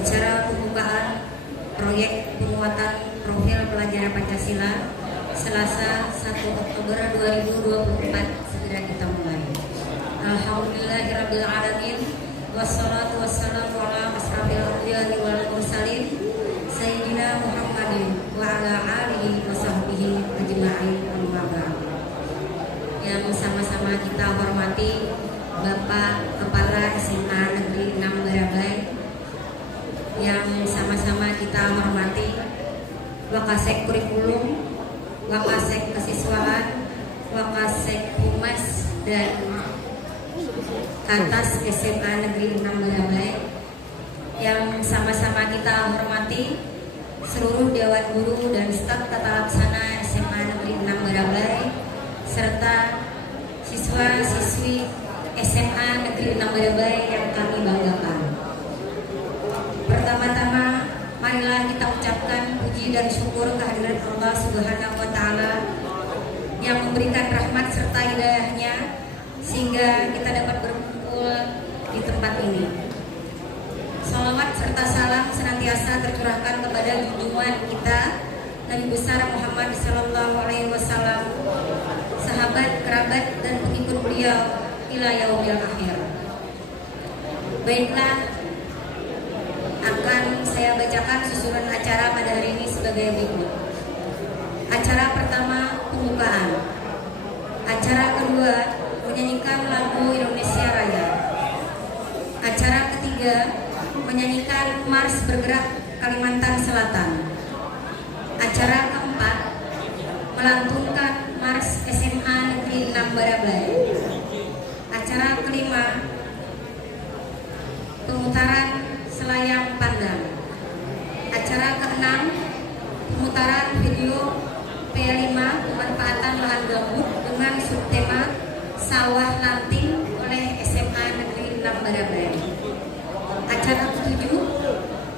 acara pembukaan proyek penguatan profil pelajar Pancasila Selasa 1 Oktober 2024 segera kita mulai. Alhamdulillahirrabbilalamin. Wassalatu wassalamu ala asrafil anbiya'i wal mursalin Sayyidina Muhammadin wa ala alihi wa sahbihi ajma'in amma ba'd. Yang sama-sama kita hormati Bapak Kepala SMA Negeri 6 Barabai, yang sama-sama kita hormati Wakasek Kurikulum, Wakasek Kesiswaan, Wakasek Humas dan atas SMA Negeri 6 Barabai, yang sama-sama kita hormati seluruh Dewan Guru dan staf tata laksana SMA Negeri 6 Barabai serta siswa-siswi SMA Negeri 6 Barabai yang kami banggakan. Pertama-tama, marilah kita ucapkan puji dan syukur kehadirat Allah Subhanahu wa Ta'ala yang memberikan rahmat serta hidayahnya sehingga kita dapat berkumpul di tempat ini. Salawat serta salam senantiasa tercurahkan kepada junjungan kita Nabi besar Muhammad Sallallahu Alaihi Wasallam, sahabat, kerabat, dan pengikut beliau ila yaumil akhir. Baiklah, akan saya bacakan susunan acara pada hari ini sebagai berikut. Acara pertama, pembukaan. Acara kedua, menyanyikan lagu Indonesia Raya. Acara ketiga, menyanyikan Mars Bergerak Kalimantan Selatan. Acara keempat, melantunkan Mars SMA Negeri 6 Barabai. Acara kelima, pemutaran Selayang Pandang. Acara keenam, pemutaran video P5 pemanfaatan lahan gambut dengan subtema Sawah Lanting oleh SMA Negeri 6 Barabai. Acara ketujuh,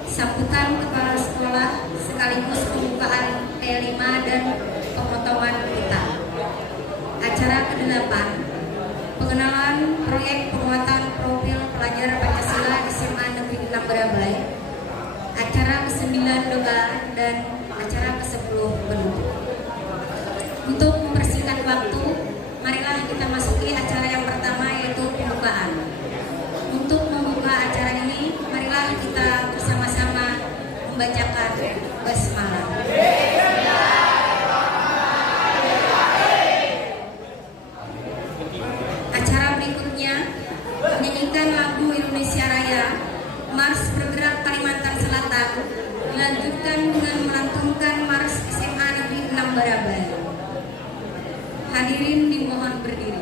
sambutan kepala sekolah sekaligus pembukaan P5 dan pemotongan pita. Acara kedelapan, pengenalan proyek penguatan profil pelajar Pancasila SMA Negeri 6 Barabai. Acara ke-9 doa dan acara ke-10 penutup. Untuk mempersingkat waktu, marilah kita masuki acara yang pertama, yaitu pembukaan. Untuk membuka acara ini, marilah kita bersama-sama membacakan basmalah. Acara berikutnya menyanyikan lagu Indonesia Raya, Mars Bergerak Kalimantan Selatan, dilanjutkan dengan melantunkan Mars SMA Negeri 6 Barabai. Hadirin dimohon berdiri.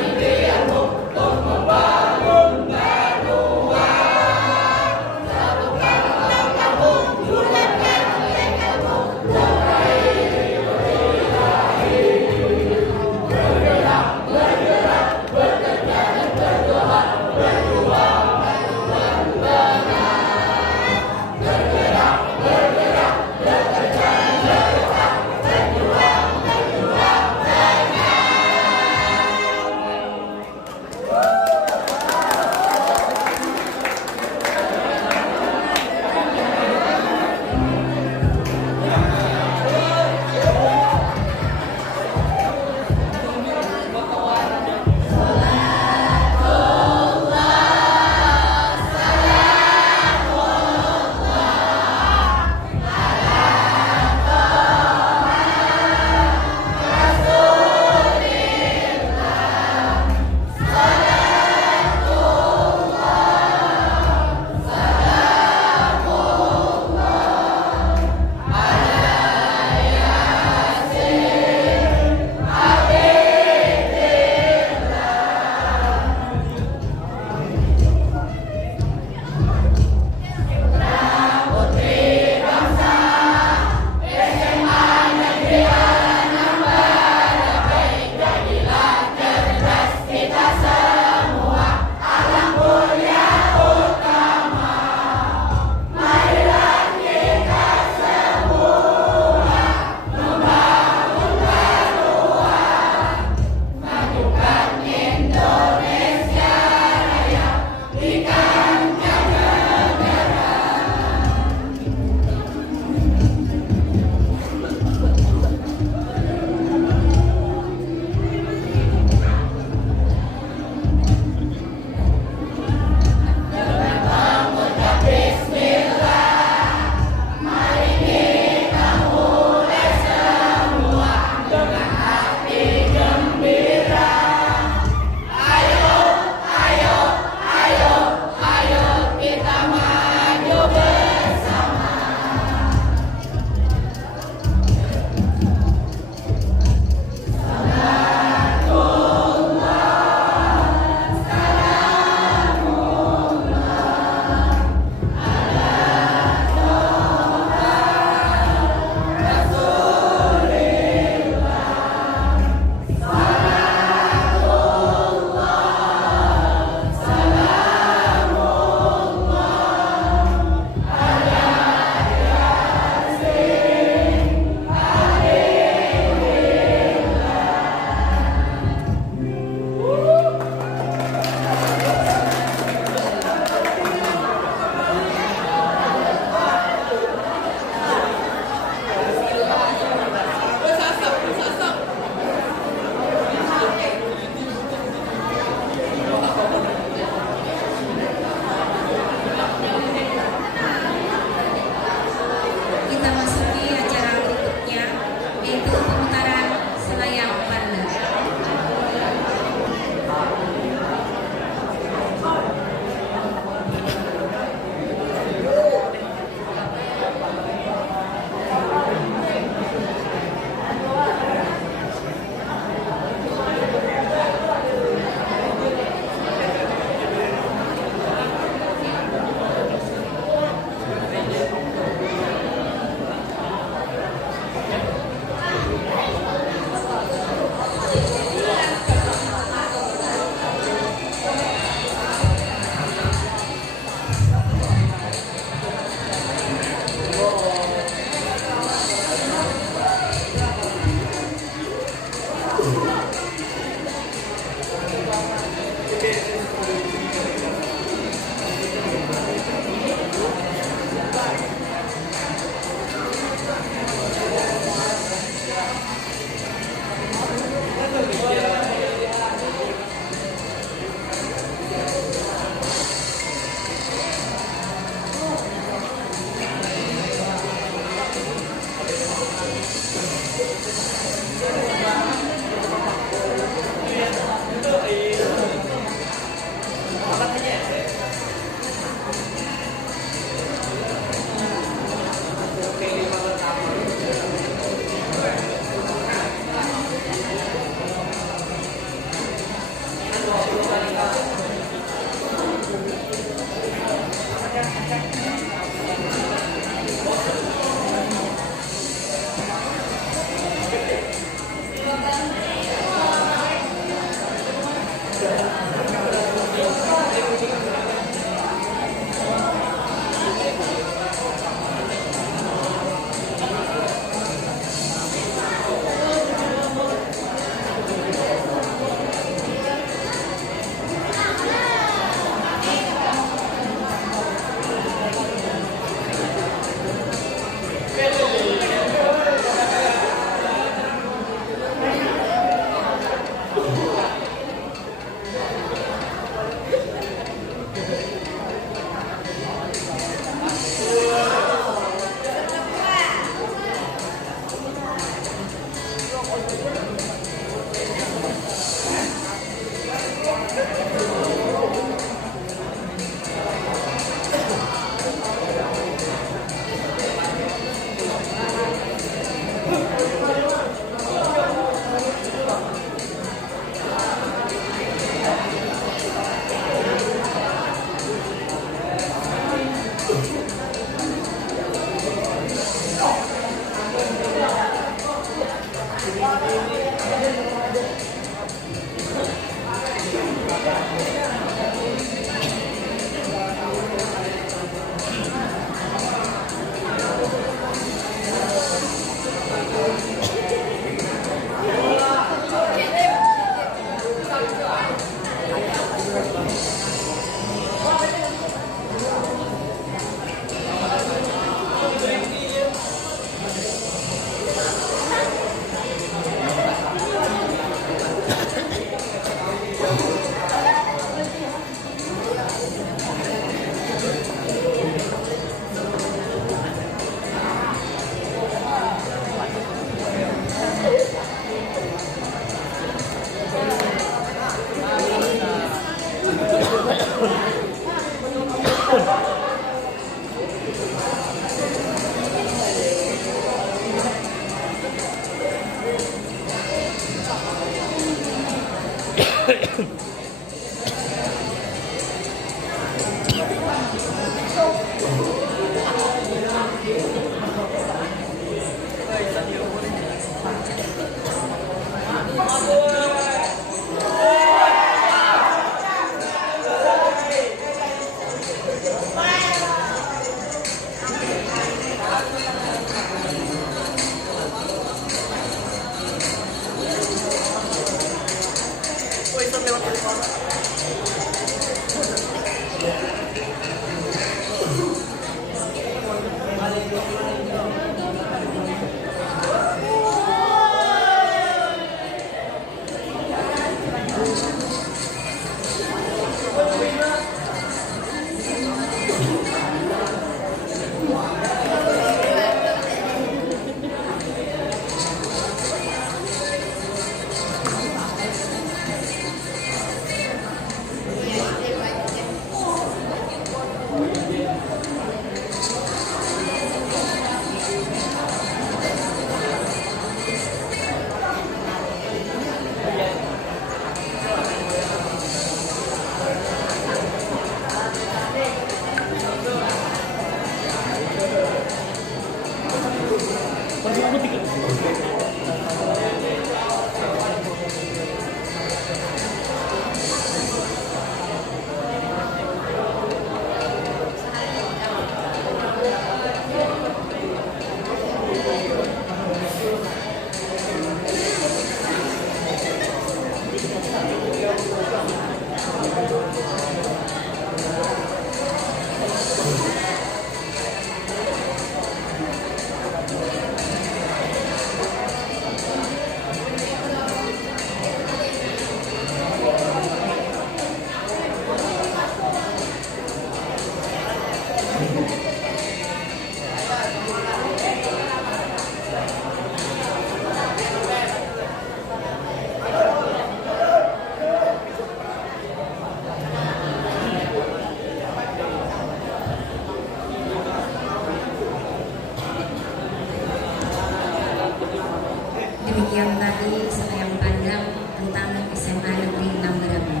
Demikian tadi saya pandang tentang SMA Negeri 6 Barabai.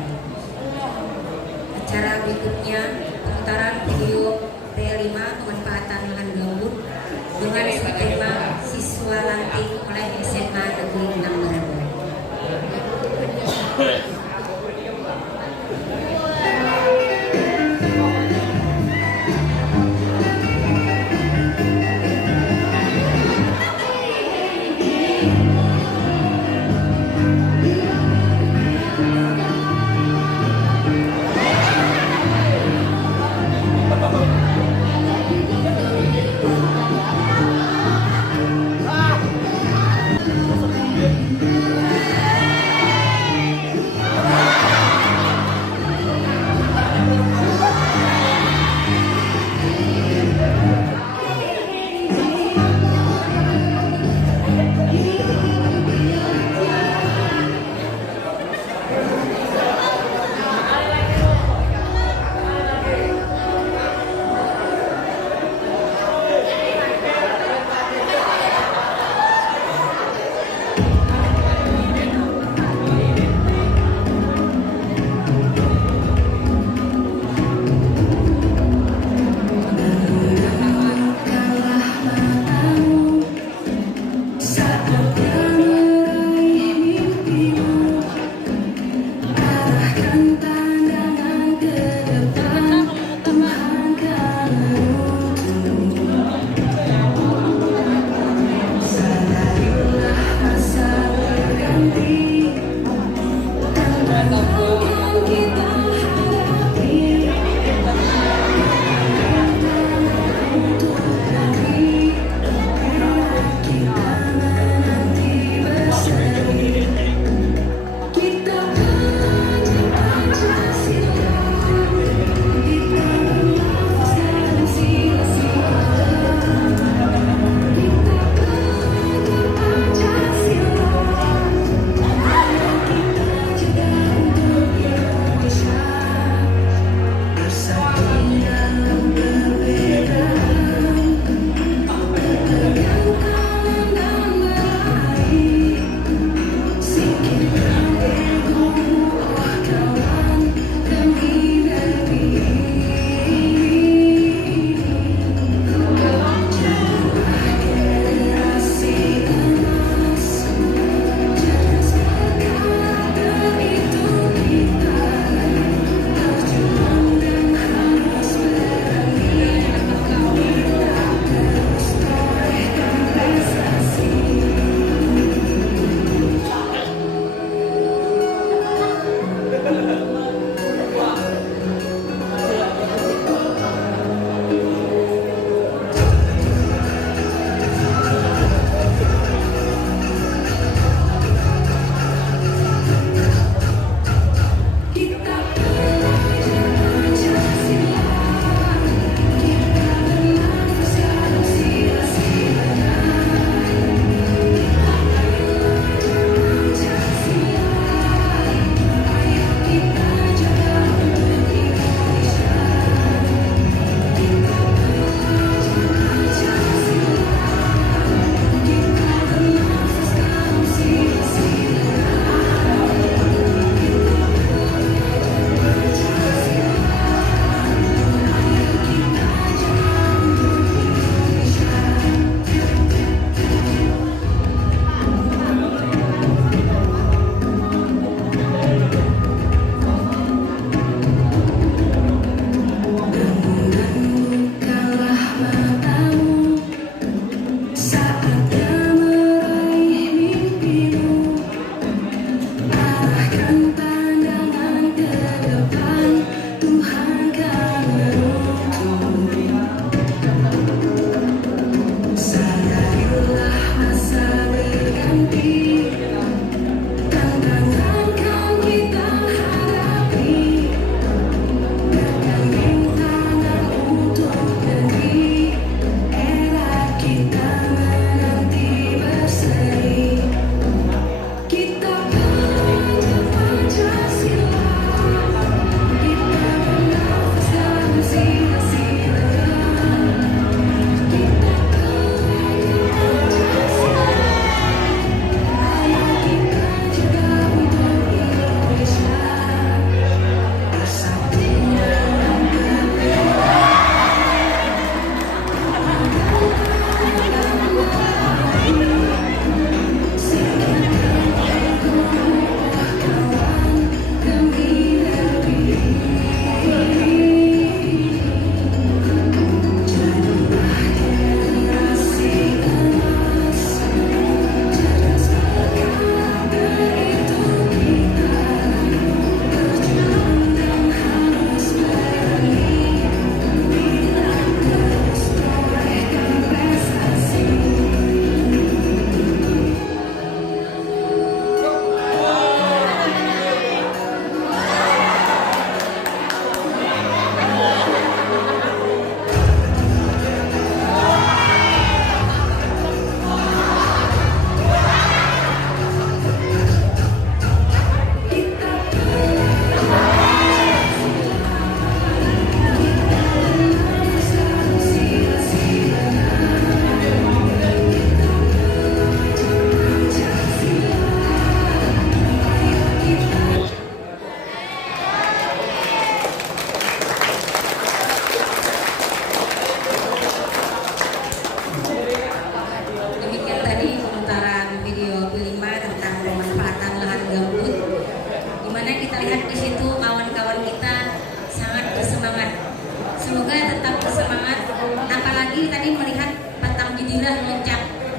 Acara berikutnya pemutaran video P5 pemanfaatan lahan gambut dengan tema siswa lanting oleh SMA Negeri 6 Barabai.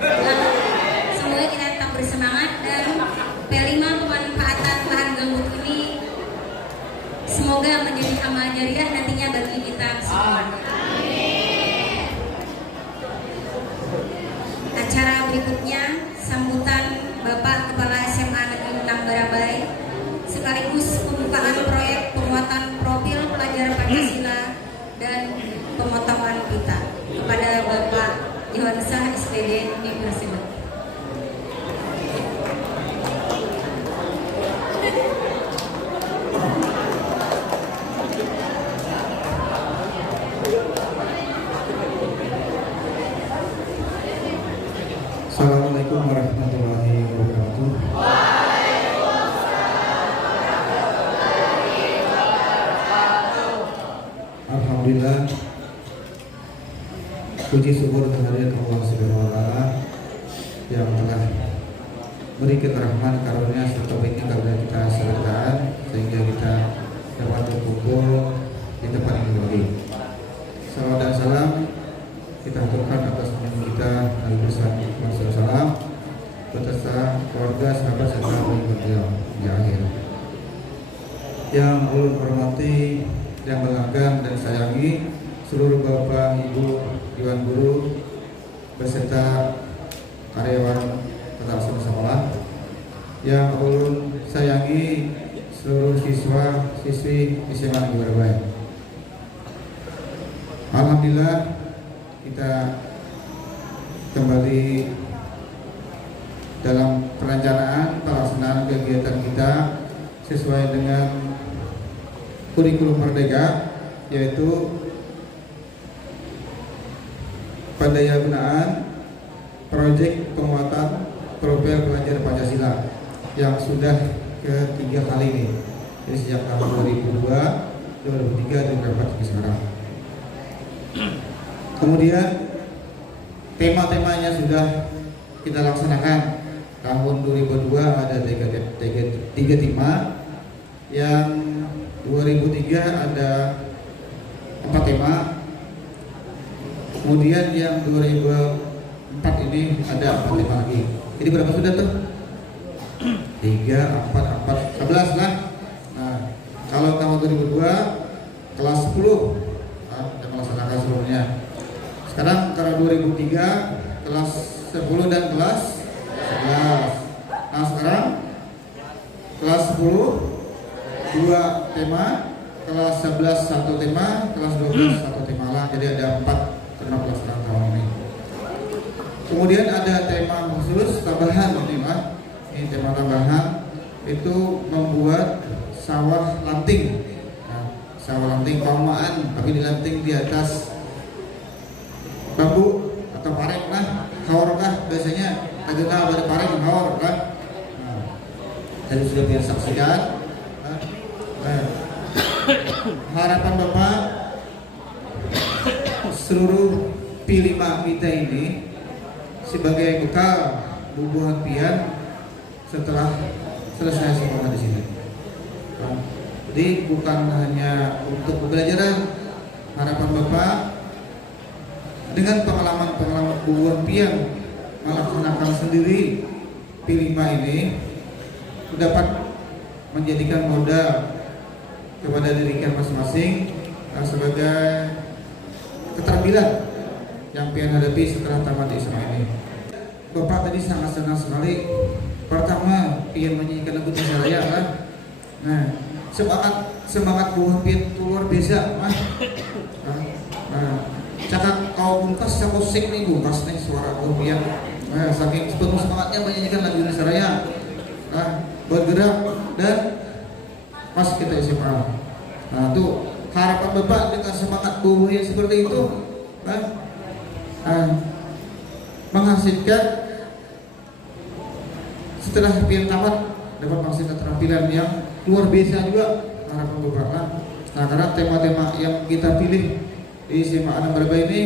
Semoga kita tetap bersemangat dan P5 pemanfaatan lahan gambut ini semoga menjadi amal jariah nantinya bagi kita semua. Acara berikutnya sambutan Bapak Kepala SMA Negeri 6 Barabai sekaligus pembukaan proyek penguatan profil pelajar Pancasila dan pemotongan pita kepada Bapak Yohansah SPD Dipersilakan. Assalamualaikum warahmatullahi wabarakatuh. Alhamdulillah, puji syukur kehadirat Allah Subhanahu wa taala yang telah berikan rahmat karunia serta baiknya kepada kita sekalian sehingga kita dapat berkumpul di tempat ini lagi. Salawat dan salam kita aturkan atas nabi kita Nabi besar Muhammad SAW beserta keluarga, sahabat serta beliau di akhir. Yang ulun hormati, yang beragam dan sayangi seluruh bapak, ibu, dewan guru beserta karyawan tetap sekolah. Yang ulun sayangi seluruh siswa siswi SMA Negeri Barabai. Alhamdulillah kita kembali dalam perencanaan pelaksanaan kegiatan kita sesuai dengan kurikulum Merdeka, yaitu pendayagunaan proyek penguatan profil pelajar Pancasila yang sudah ketiga kali ini. Jadi sejak tahun 2002, 2003 dan 2004 sampai sekarang. Kemudian tema-temanya sudah kita laksanakan. Tahun 2002 ada tiga tema, yang 2003 ada 4 tema, kemudian yang 2004 ini ada 4 tema lagi. Jadi berapa sudah tuh? 3, 4, 11 lah. Nah, kalau tahun 2002 kelas 10 kita melaksanakan seluruhnya. Sekarang kalau 2003 kelas 10 dan kelas 11. Nah sekarang kelas 10 2 tema, kelas 11 1 tema, kelas 12 1 tema lah. Jadi ada 4 tema pelaksanaan tahun ini. Kemudian ada tema khusus tambahan ini Pak. Ini tema tambahan itu membuat sawah lanting. Nah, sawah lanting paumaan, tapi dilanting di atas bambu atau parek lah, haur lah biasanya. Agak pada parek haur lah. Nah, tadi sudah kita saksikan. Harapan Bapak seluruh P5 kita ini sebagai bekal bubuhan pian setelah selesai sekolah di sini. Jadi bukan hanya untuk pembelajaran, harapan Bapak dengan pengalaman bubuhan pian melaksanakan sendiri P5 ini dapat menjadikan modal kepada diri kita masing-masing sebagai keterampilan yang pian hadapi setelah tamat SMA ini. Bapak tadi sangat senang sekali. Pertama, pian menyanyikan lagu Tasaraya kan. Nah, semangat buah pian luar biasa, Mas. Nah, cakap kau bungkas, cakap sing nih bungkas nih suara kau pian. Nah, saking penuh semangatnya menyanyikan lagu Tasaraya. Nah, bergerak dan pas kita SMA. Nah, tuh harapan Bapak dengan semangat buah yang seperti itu, kan? Menghasilkan setelah pian tamat dapat menghasilkan keterampilan yang luar biasa juga harapan Bapak kan. Nah, karena tema-tema yang kita pilih di SMA Negeri Barabai ini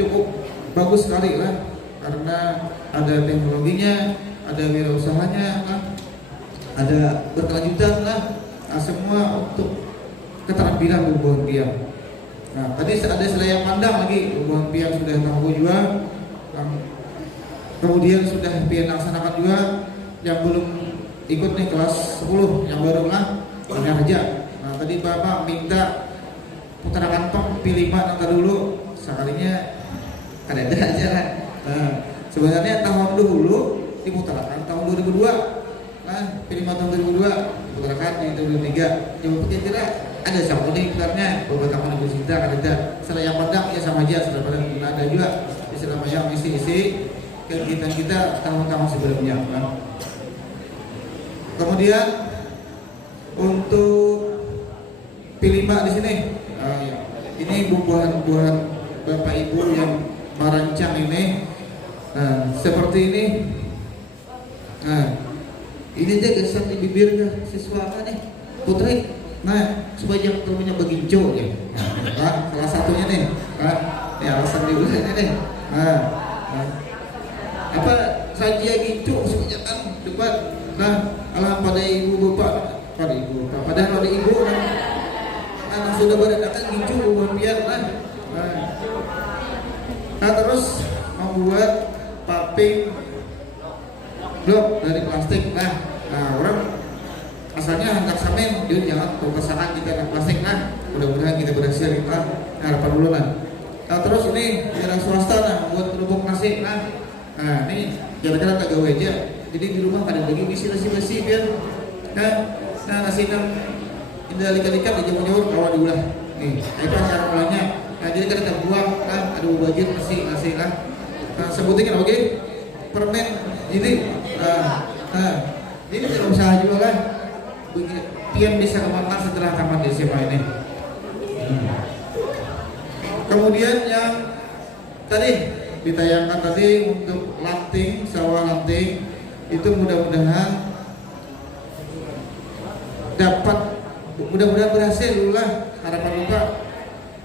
cukup bagus sekali lah, karena ada teknologinya, ada wirausahanya kan, ada berkelanjutan lah. Nah, semua untuk keterampilan bubuhan pian. Nah, tadi ada selayang pandang lagi bubuhan pian sudah tahu juga. Kemudian sudah pian laksanakan juga yang belum ikut nih kelas 10 yang baru lah dengar aja. Nah tadi Bapak minta putaran kantong pilih mana dulu sekalinya kan ada aja lah. Nah, sebenarnya tahun dulu diputarakan tahun 2002. Nah pilih tahun 2002 diputarakan di 2003. Yang kira-kira ada sama nih putarnya beberapa tahun Universitas ada. Setelah yang pandang ya sama aja setelah pandang ada juga selama yang isi-isi kegiatan kita tahun-tahun sebelumnya kan. Kemudian untuk pilih di sini ini buat Bapak Ibu yang merancang ini. Nah seperti ini. Nah ini dia geser di bibirnya siswa nih putri. Nah supaya jangan terlalu beginco ya. Nah, salah satunya nih kan ya alasan di ini nih. Nah apa saja gitu supaya kan debat. Nah alam pada ibu bapak padahal ada ibu anak sudah beradakan gitu buat biar lah. Nah terus membuat paping blok dari plastik. Nah orang asalnya hantar samen dia jangan berpasangan kita dengan plastik. Nah mudah-mudahan kita berhasil kita harapan dulu lah. Nah terus ini daerah swasta nah buat kerupuk nasi. Nah ini kira-kira kagak gawe aja. Jadi di rumah kadang lagi nasi biar nah nasi indah lika-lika di jamur kawan diulah. Nih, itu cara mulanya. Nah jadi kan kita buang kan ada budget nasi lah. Nah sebutin oke permen ini. Ini tidak usaha juga kan. Pian bisa kemakan setelah tamat di SMA ini. Kemudian yang tadi ditayangkan tadi untuk lanting, sawah lanting itu mudah-mudahan berhasil dulu lah. Harapan kita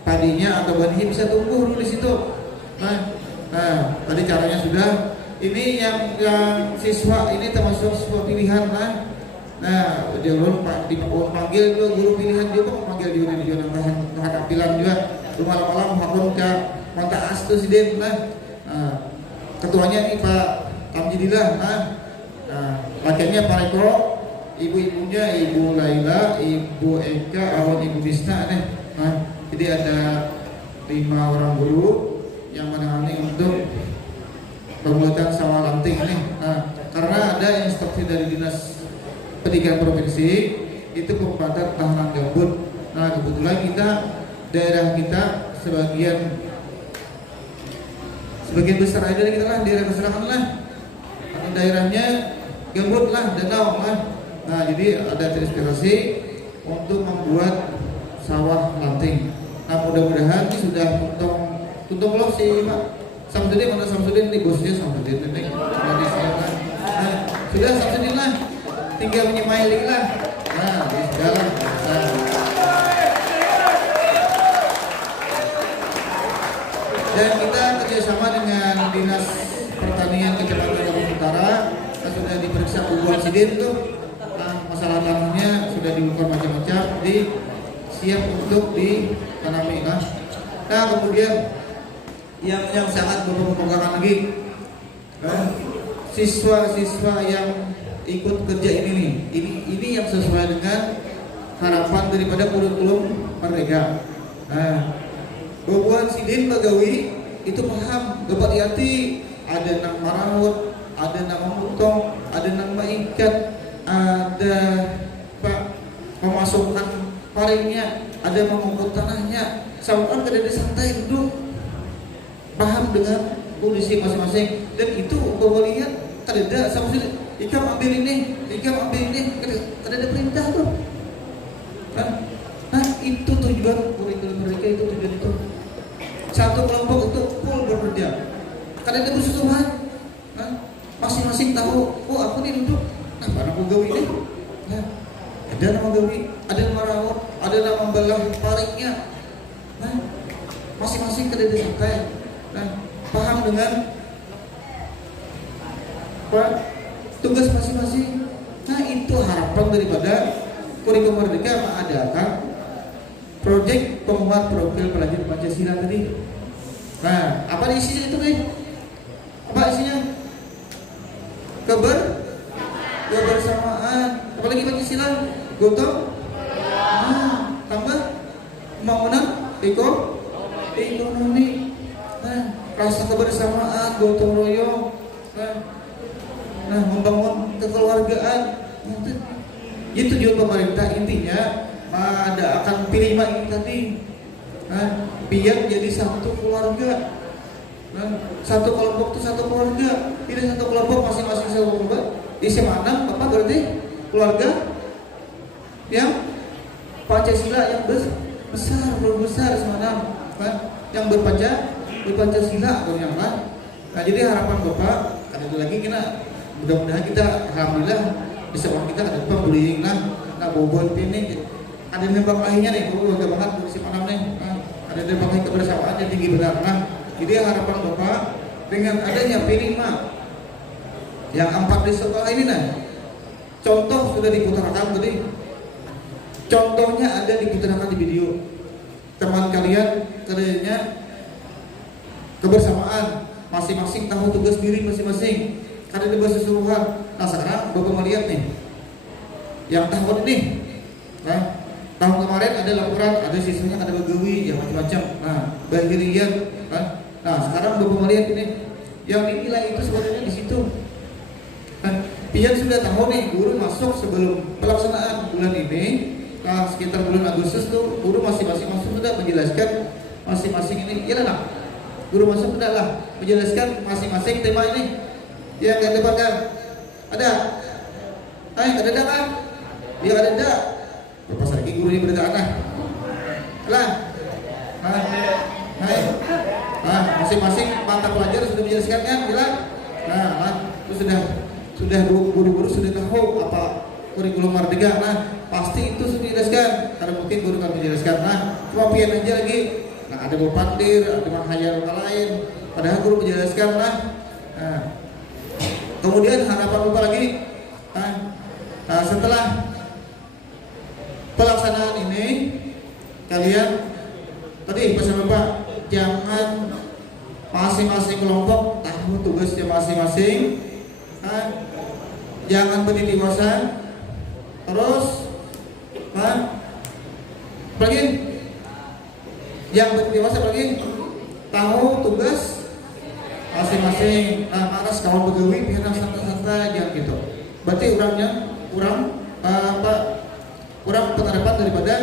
padinya atau benih bisa tumbuh dulu di situ. Nah, tadi caranya sudah. Ini yang siswa ini termasuk siswa pilihan lah. Nah, dia belum panggil juga guru pilihan juga panggil juga di zona tahan tampilan juga. Malam-malam hakun ke kontak as itu sidin lah. Ketuanya ini Pak Tamjidillah. Wakilnya Pak Eko, ibu-ibunya Ibu Laila, Ibu Eka, Awan Ibu Bisna nih. Jadi ada 5 orang guru yang menangani untuk pembuatan sawah lanting ini. Karena ada instruksi dari Dinas Pendidikan Provinsi itu pembuatan tahanan gambut. Nah kebetulan daerah kita sebagian besar ada kita lah daerah keserakahan lah. Daerahnya gambut lah, danau lah. Nah jadi ada terinspirasi untuk membuat sawah lanting. Nah mudah-mudahan ini sudah tuntung belum sih Pak Samsudin, mana Samsudin di bosnya Samsudin ini sudah Samsudin lah, tinggal menyemai lagi lah. Nah di segala dan kita kerjasama dengan Dinas Pertanian Kecamatan Lampung Utara. Kita sudah diperiksa bubuhan sidin tuh. Masalah tanahnya sudah dibuka macam-macam, jadi siap untuk ditanami lah. Nah kemudian yang sangat berpengaruh lagi siswa-siswa yang ikut kerja ini nih, ini yang sesuai dengan harapan daripada kurikulum mereka. Nah bubuhan sidin Bagawi itu paham dapat hati, ada nama rawat, ada nama mutong, ada nama ikat, ada memasukkan paringnya, ada mengumpul tanahnya. Sawan kada santai duduk, paham dengan kondisi masing-masing. Dan itu bawa lihat kada sama sekali ikam ambil ini, kada ada perintah tuh kan. Nah itu tujuan kurikulum mereka, itu tujuan itu. Satu kelompok itu full bekerja, kada ada bersentuhan. Nah, masing-masing tahu, oh aku nih duduk, nah mana aku gawi ini. Nah, ada nama gawi, ada nama rawat, ada nama belah paringnya. Nah, masing-masing kada ada santai. Nah, paham dengan tugas masing-masing. Nah, itu harapan daripada kurikulum Merdeka mengadakan proyek penguat profil pelajar Pancasila tadi. Nah, apa isinya itu nih? Apa isinya? kebersamaan. Apalagi Pancasila, gotong tambah pembangunan ekonomi. Rasa kebersamaan, gotong royong, membangun kekeluargaan. Itu tujuan pemerintah intinya ada akan pilih ini tadi. Biar jadi satu keluarga. Satu kelompok itu satu keluarga, tidak satu kelompok masing-masing satu kelompok. Isi mana Bapak berarti keluarga yang Pancasila yang besar semana, yang berpancasila atau yang lain. Nah, jadi harapan Bapak kan itu lagi kita mudah-mudahan kita alhamdulillah di sekolah kita ada bullying lah, bobot ini ada nembak lainnya nih, bangga banget si Panam nih, ada nembak lain kebersamaan yang tinggi benar. Jadi harapan Bapak dengan adanya P5 yang 4 di sekolah ini contoh sudah diputarkan tadi. Contohnya ada diputarkan di video. Teman kalian kerjanya kebersamaan, masing-masing tahu tugas diri masing-masing. Karena itu keseluruhan. Nah sekarang Bapak melihat nih, yang tahun ini, tahun kemarin ada laporan, ada siswanya ada begawi, yang macam-macam. Bagian Nah sekarang Bapak melihat ini, yang dinilai itu sebenarnya di situ. Pian sudah tahu nih, guru masuk sebelum pelaksanaan bulan ini, sekitar bulan Agustus tuh, guru masing-masing sudah menjelaskan masing-masing ini. Iya lah, guru masuk sudah lah menjelaskan masing-masing tema ini. Ya kan depan kan? Ada? Ada kan? Dia ada. Lepas lagi guru ini berdaan lah. Masing-masing mata pelajaran sudah menjelaskan kan, bilang. Itu sudah guru-guru sudah tahu apa kurikulum Merdeka. Pasti itu sudah dijelaskan. Karena mungkin guru kan menjelaskan. Cuma pian aja lagi. Ada Bapandir, ada Mahayar lain. Padahal guru menjelaskan kemudian harapan Bapak lagi. Setelah pelaksanaan ini, kalian tadi pesan Bapak, jangan masing-masing kelompok tahu tugasnya masing-masing, jangan bertitiwasan, terus lagi yang bertitiwasan lagi tahu tugas masing-masing. Maras kawan begawi biar santai-santai jangan gitu. Berarti kurang penerapan daripada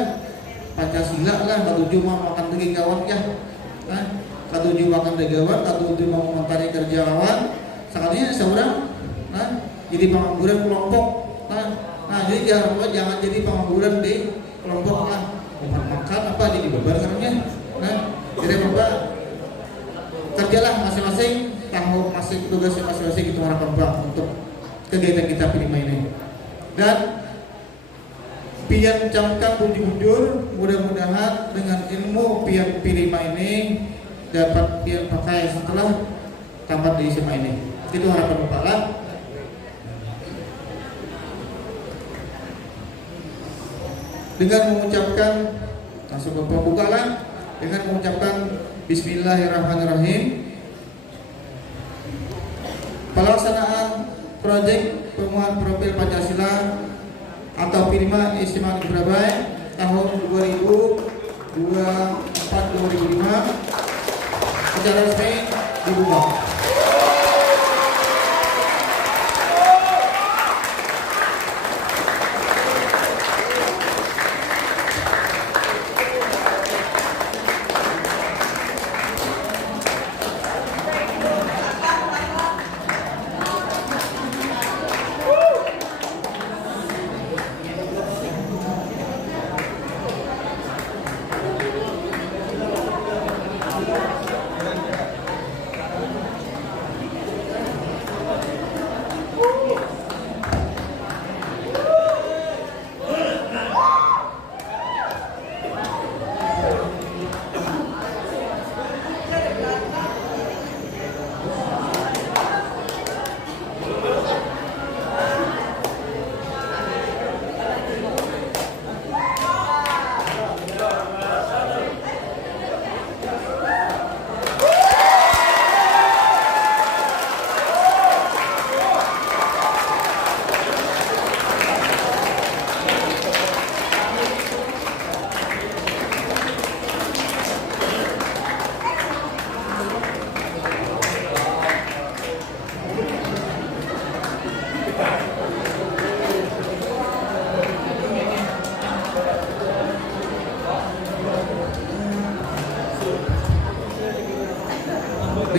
Pancasila lah. Katujuh mau makan daging kawan ya. Katujuh makan daging kawan, katujuh mau mencari kerja kawan. Sekalinya seorang jadi pengangguran kelompok. Jadi jangan jadi pengangguran di kelompok makan apa jadi beban karenanya. Jadi Bapak kerjalah masing-masing, tahu tugasnya masing-masing, itu harapan Bapak untuk kegiatan kita P5 ini. Dan pian camkan puji-puji, mudah-mudahan dengan ilmu pian P5 ini dapat pian pakai setelah tamat di SMA ini. Itu harapan Bapak lah. Dengan mengucapkan, langsung Bapak buka lah, dengan mengucapkan Bismillahirrahmanirrahim. Pelaksanaan proyek penguatan profil Pancasila atau P5 SMA Negeri Surabaya tahun 2024-2025 secara resmi dibuka.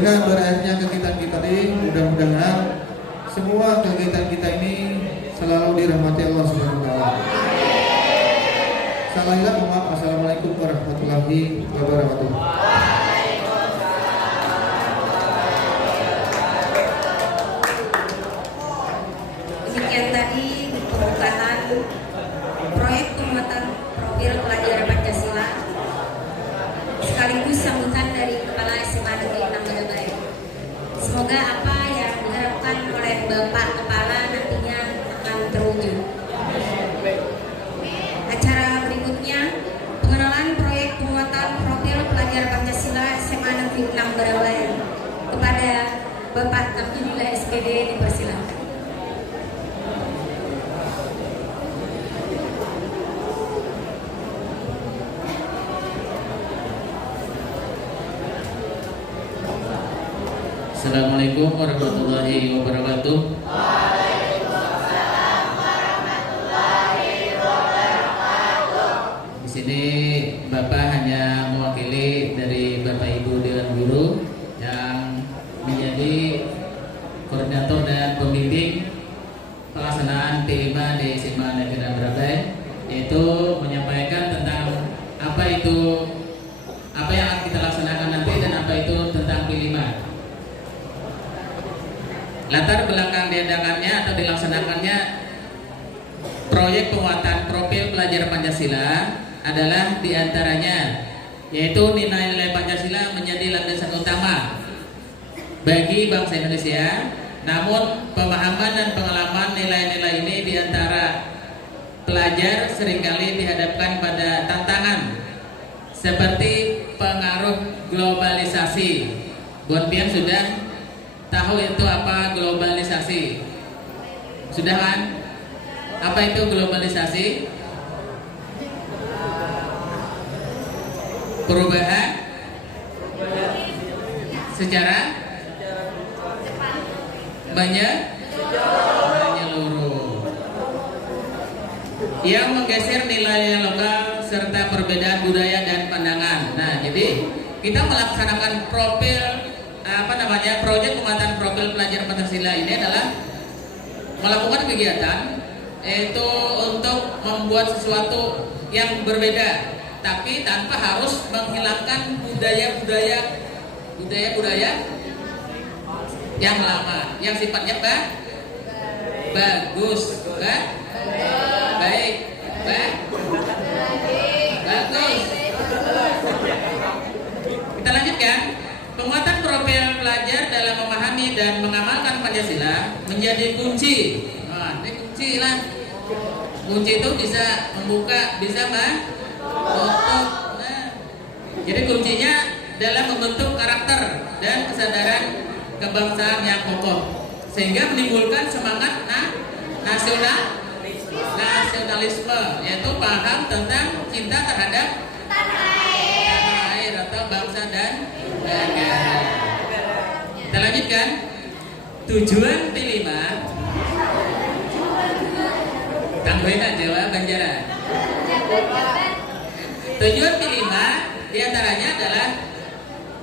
Dengan berakhirnya kegiatan kita ini, mudah-mudahan semua kegiatan kita ini selalu dirahmati Allah Subhanahu wa taala. Sekali lagi maaf, assalamualaikum warahmatullahi wabarakatuh. Demikian tadi pembukaan proyek penguatan profil pelajar Pancasila sekaligus sambutan dari Kepala SMA Negeri 6 Bedabaya. Semoga apa yang diharapkan oleh Bapak Kepala nantinya akan terwujud. Acara berikutnya pengenalan proyek penguatan profil pelajar Pancasila SMA Negeri 6 Bedabaya. Kepada Bapak Abdullah SPD dipersilakan. Assalamualaikum warahmatullahi wabarakatuh. Di sini Bapak hanya mewakili dari Bapak Ibu Dewan Guru yang menjadi koordinator dan pembimbing pelaksanaan P5 di SMA Negeri 6 Bedabaya, yaitu menyampaikan tentang apa yang akan kita laksanakan nanti dan apa itu tentang P5. Latar belakang diadakannya atau dilaksanakannya proyek penguatan profil pelajar Pancasila adalah diantaranya yaitu nilai-nilai Pancasila menjadi landasan utama bagi bangsa Indonesia. Namun pemahaman dan pengalaman nilai-nilai ini diantara pelajar seringkali dihadapkan pada tantangan seperti pengaruh globalisasi. Buat pian sudah tahu itu apa globalisasi? Sudah kan? Apa itu globalisasi? Perubahan secara menyeluruh yang menggeser nilai lokal serta perbedaan budaya dan pandangan. Nah, jadi kita melaksanakan proyek penguatan profil pelajar Pancasila ini adalah melakukan kegiatan yaitu untuk membuat sesuatu yang berbeda, tapi tanpa harus menghilangkan budaya-budaya yang lama, yang sifatnya bagus, baik, bagus. Kita lanjutkan. Penguatan profil pelajar dalam memahami dan mengamalkan Pancasila menjadi kunci. Nah, ini kunci lah. Kunci itu bisa membuka, bisa menutup. Nah, jadi kuncinya dalam membentuk karakter dan kesadaran kebangsaan yang kokoh, sehingga menimbulkan semangat nasionalisme, yaitu paham tentang cinta terhadap tanah air atau bangsa dan negara. Kita lanjutkan. Tujuan P5 Tangguhena Jawa Banjaran. Tujuan P5 diantaranya adalah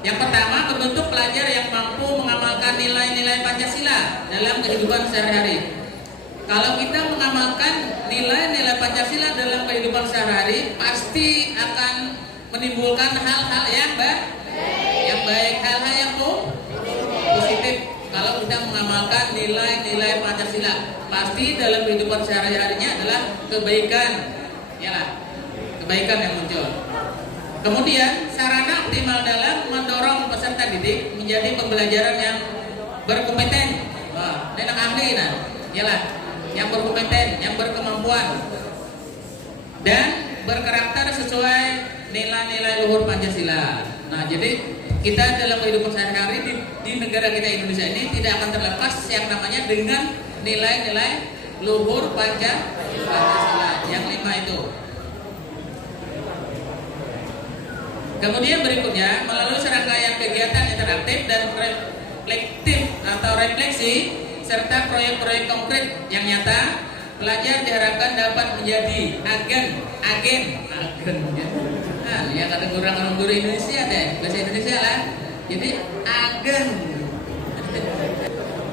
yang pertama, membentuk pelajar yang mampu mengamalkan nilai-nilai Pancasila dalam kehidupan sehari-hari. Kalau kita mengamalkan nilai-nilai Pancasila dalam kehidupan sehari-hari, pasti akan menimbulkan hal-hal yang baik, hal-hal yang positif. Kalau kita mengamalkan nilai-nilai Pancasila, pasti dalam kehidupan sehari-harinya adalah kebaikan, kebaikan yang muncul. Kemudian sarana optimal dalam mendorong peserta didik menjadi pembelajaran yang berkompeten. Wah, ini ahli yang berkompeten, yang berkemampuan dan berkarakter sesuai nilai-nilai luhur Pancasila. Nah, jadi kita dalam kehidupan sehari-hari di negara kita Indonesia ini tidak akan terlepas yang namanya dengan nilai-nilai luhur Pancasila yang 5 itu. Kemudian berikutnya, melalui serangkaian kegiatan interaktif dan reflektif atau refleksi serta proyek-proyek konkret yang nyata, pelajar diharapkan dapat menjadi agen ya. Nah, yang kata orang guru Indonesia deh, bahasa Indonesia lah, Jadi agen.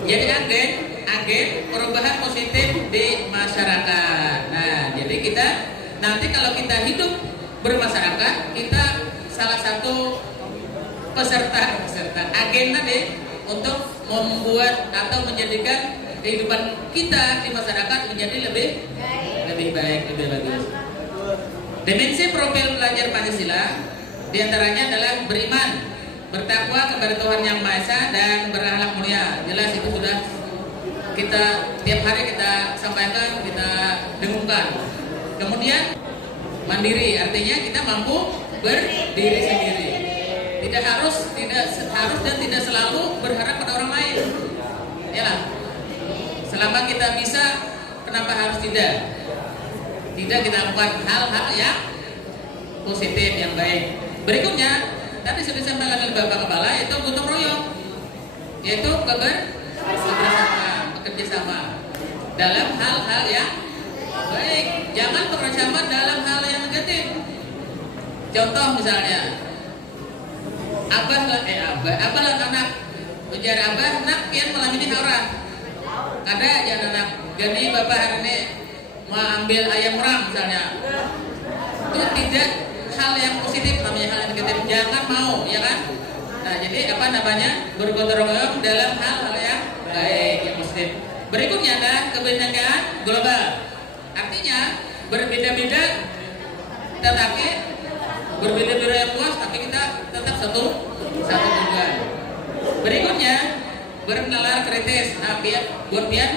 Jadi agen perubahan positif di masyarakat. Nah, jadi kita nanti kalau kita hidup bermasyarakat, kita salah satu peserta agen tadi untuk membuat atau menjadikan kehidupan kita di masyarakat menjadi lebih baik, lebih bagus. Dimensi profil pelajar Pancasila diantaranya adalah beriman, bertakwa kepada Tuhan Yang Maha Esa, dan berakhlak mulia. Jelas itu sudah kita tiap hari kita sampaikan, kita dengungkan. Kemudian mandiri, artinya kita mampu berdiri sendiri. Tidak harus dan tidak selalu berharap pada orang lain. Ya, selama kita bisa, kenapa harus tidak? Tidak kita lakukan hal-hal yang positif, yang baik. Berikutnya, tadi sudah disampaikan oleh Bapak Kepala, yaitu gotong royong, yaitu bekerja sama dalam hal-hal yang baik. Jangan bekerjasama dalam hal yang negatif. Contoh misalnya, abah lah anak ujar abah nak kian malam ini haura. Ada aja anak gani bapak hari ini mau ambil ayam orang misalnya. Itu tidak hal yang positif, namanya hal yang negatif. Jangan mau, ya kan? Nah, jadi apa namanya? Bergotong royong dalam hal-hal yang baik, yang positif. Berikutnya adalah kebinekaan global. Artinya berbeda-beda tetapi berbeda-beda yang luas, tapi kita tetap satu tujuan. Berikutnya bernalar kritis. Nah, buat pian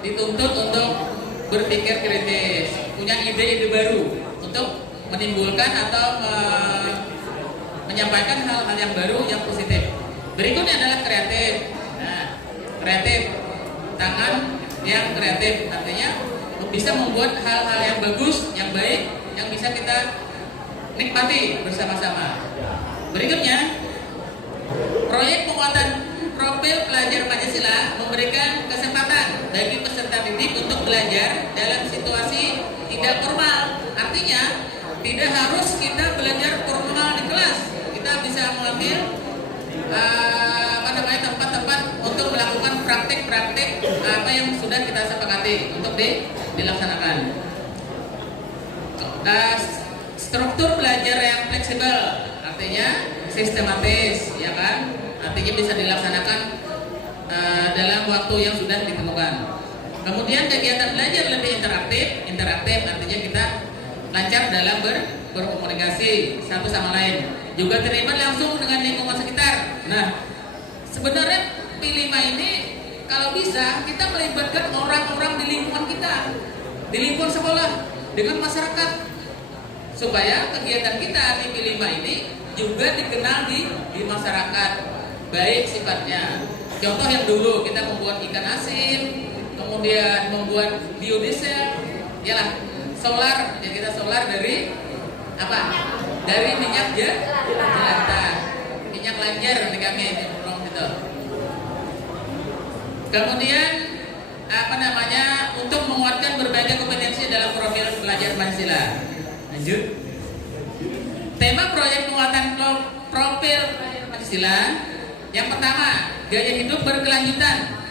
dituntut untuk berpikir kritis, punya ide-ide baru untuk menimbulkan atau menyampaikan hal-hal yang baru yang positif. Berikutnya adalah kreatif. Nah, kreatif, tangan yang kreatif, artinya bisa membuat hal-hal yang bagus, yang baik, yang bisa kita nikmati bersama-sama. Berikutnya, proyek penguatan profil pelajar Pancasila memberikan kesempatan bagi peserta didik untuk belajar dalam situasi tidak formal. Artinya, tidak harus kita belajar formal di kelas. Kita bisa mengambil tempat-tempat untuk melakukan praktik-praktik apa yang sudah kita sepakati untuk dilaksanakan. Struktur belajar yang fleksibel, artinya sistematis, ya kan? Artinya bisa dilaksanakan dalam waktu yang sudah ditentukan. Kemudian kegiatan belajar lebih interaktif artinya kita lancar dalam berkomunikasi satu sama lain. Juga terlibat langsung dengan lingkungan sekitar. Nah, sebenarnya P5 ini kalau bisa kita melibatkan orang-orang di lingkungan kita, di lingkungan sekolah, dengan masyarakat, supaya kegiatan kita di P5 ini juga dikenal di masyarakat, baik sifatnya. Contoh yang dulu kita membuat ikan asin, kemudian membuat biodiesel, yalah solar. Jadi kita solar dari apa? Dari minyak jelantah, minyak lanjar di kami gitu. Kemudian untuk menguatkan berbagai kompetensi dalam profil pelajar Pancasila. Lanjut. Tema proyek penguatan profil Pancasila. Yang pertama, gaya hidup berkelanjutan.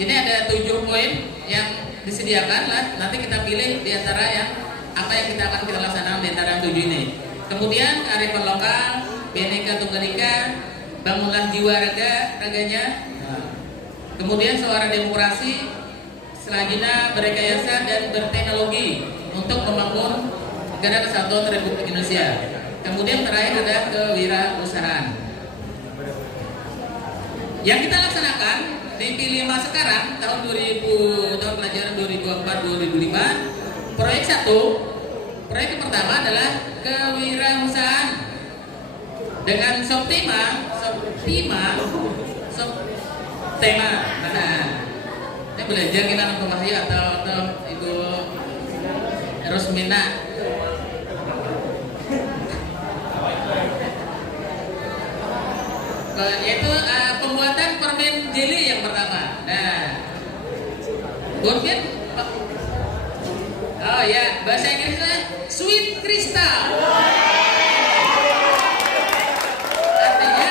Ini ada 7 poin yang disediakan lah. Nanti kita pilih di antara yang apa yang kita akan laksanakan di antara 7 ini. Kemudian kearifan lokal, Bhinneka Tunggal Ika, bangunan jiwa raganya. Kemudian suara demokrasi, selanjutnya berrekayasa dan berteknologi untuk membangun negara kesatuan Republik Indonesia. Kemudian terakhir ada kewirausahaan. Yang kita laksanakan di P5 sekarang tahun pelajaran 2004-2005, proyek 1, proyek yang pertama adalah kewirausahaan dengan subtema. Nah, ini belajar kita Nang Pemahya atau Ibu Rosmina. Yaitu pembuatan permen jelly yang pertama. Nah, Bonfit, oh ya, bahasa Inggrisnya sweet crystal. Artinya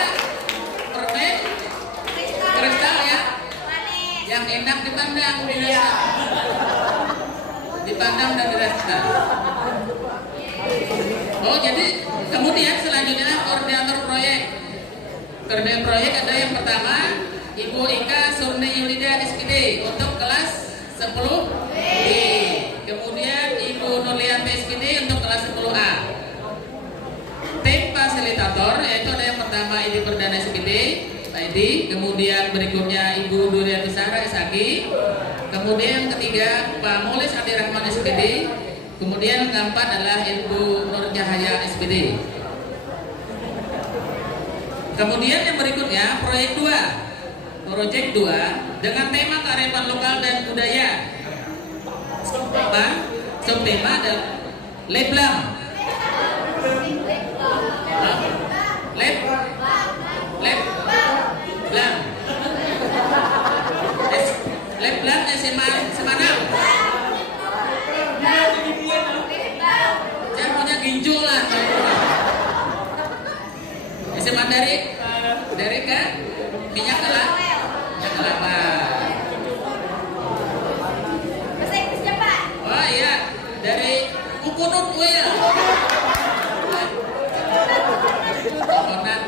yang enak dipandang, dipandang dan dirasakan. Oh, jadi kemudian selanjutnya koordinator proyek. Koordinator proyek ada yang pertama Ibu Ika Surni Yulida SPD untuk kelas 10B. Kemudian Ibu Nurlianti SPD untuk kelas 10A. Tim fasilitator yaitu ada yang pertama Idi Perdana SPD, Pak Edi. Kemudian berikutnya Ibu Duriati Sahra SAG. Kemudian yang ketiga Pak Mulis Adi Rahman SPD. Kemudian yang keempat adalah Ibu Nur Cahaya SPD. Kemudian yang berikutnya proyek 2. Proyek 2 dengan tema kearifan lokal dan budaya. Subtema adalah Leblang. Leblang SMA Semarang. Saya punya ginjal lah. SMA dari ke minyak kelapa. Bahasa Inggrisnya Pak. Oh iya, dari Coconut Oil. Coconut.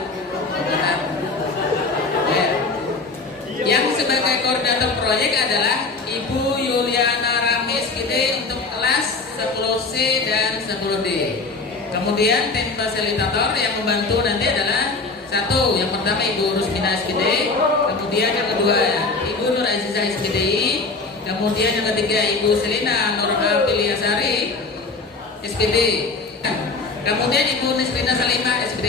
Ya. Yang sebagai koordinator proyek adalah Ibu Yuliana Rami SPD untuk kelas 10C dan 10D. Kemudian tim fasilitator yang membantu nanti adalah satu, yang pertama Ibu Rusmina SPD, kemudian yang kedua Ibu Nur Azizah SPDI, kemudian yang ketiga Ibu Selina Nur Apiliasari SPD, kemudian Ibu Nisrina Salimah SPD.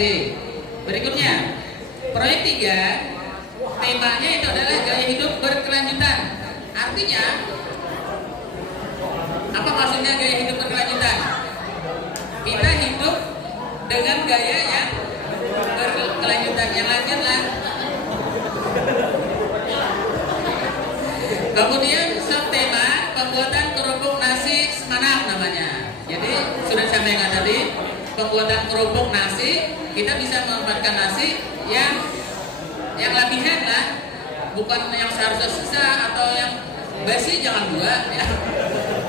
Berikutnya proyek 3, temanya itu adalah gaya hidup berkelanjutan. Artinya apa maksudnya gaya hidup berkelanjutan? Kita hidup dengan gaya yang berkelanjutan, yang lanjut lah. Kemudian subtema pembuatan kerupuk nasi Semarang namanya. Jadi sudah saya sampaikan tadi, pembuatan kerupuk nasi kita bisa memanfaatkan nasi yang labihan lah, bukan yang seharusnya sisa atau yang basi, jangan dua ya.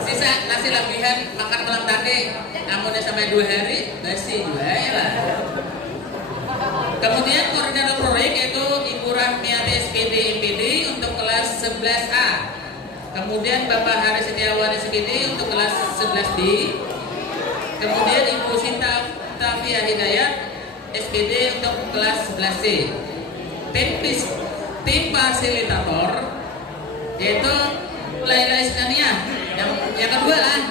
Sisa nasi labihan makan malam tadi, namunnya sampai 2 hari basi juga ya lah. Kemudian koordinator proyek yaitu Ibu Rahmiati SPD MPD untuk kelas 11A. Kemudian Bapak Haris Setiawan SPD untuk kelas 11B. Kemudian Ibu Sinta Tafia Hidayat SPD untuk kelas 11C. Tim fasilitator yaitu Laila Isnaniah yang kedua lah.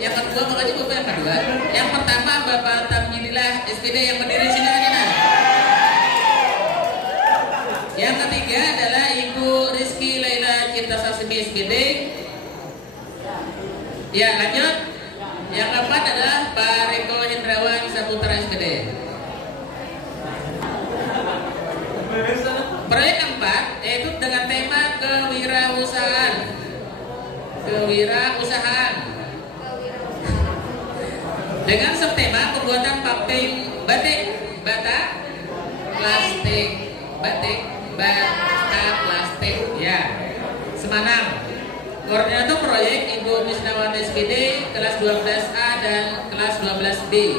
Yang kedua makanya Bapak yang kedua. Yang pertama Bapak Tamjidillah SPD yang berdiri sini aja nah. Yang ketiga adalah Ibu Rizky Laila Cinta Sasmi SPD. Ya lanjut. Yang keempat adalah Pak Riko Hendrawan Saputra SPD. Proyek keempat yaitu dengan tema kewirausahaan. Dengan subtema pembuatan papping batik plastik ya Semarang. Koordinator proyek Ibu Misnawati SPD kelas 12A dan kelas 12B.